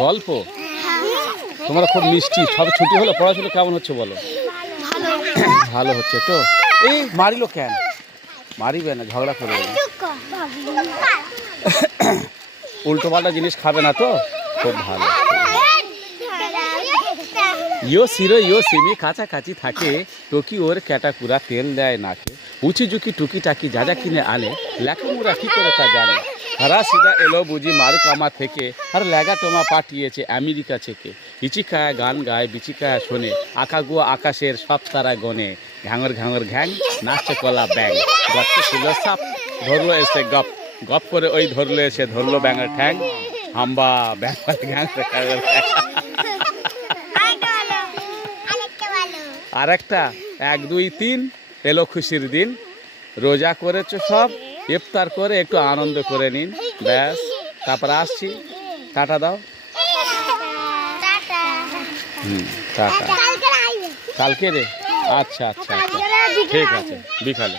গল্প? তোমরা খুব মিষ্টি। সবে ছুটি হলো, পড়াশোনা কেমন হচ্ছে বলো? ভালো হচ্ছে তো। এই মারিলো কেন? মারিবে না, ঝগড়া করবে না। উল্টো পাল্টা জিনিস খাবে না তো? খুব ভালো। ইয়ো সিরো ইয়ো সিমি কাছাকাছি থাকে, টকি ওর ক্যাটাকুরা তেল দেয় নাকে, উঁচি ঝুঁকি টুকি টাকি যা যা কিনে আনে, লেখামুরা কি করে তা জানে। হারা সিধা এলো বুঝি মারুক আমার থেকে, আর লেগা টোমা পাঠিয়েছে আমেরিকা থেকে। ইচিকায় গান গায় বিচিকায় শোনে, আকাগুয়া আকাশের সব তারা গনে, ঘ্যাঙর ঘ্যাঙর ঘ্যাং নাচছে কলা ব্যাং। গপতে ছিল সাপ, ধরলো এসে গপ, গপ করে ওই ধরলো এসে ধরলো ব্যাঙের ঠ্যাং। হাম্বা ব্যাং ঘ্যাং। আর একটা 1 2 3 এলো খুশির দিন, রোজা করেছো সব, ইফতার করে একটু আনন্দ করে নিন, ব্যাস। তারপর আসছি, টাটা দাও। টাটা। কালকে রে? আচ্ছা আচ্ছা আচ্ছা, ঠিক আছে, বিকালে।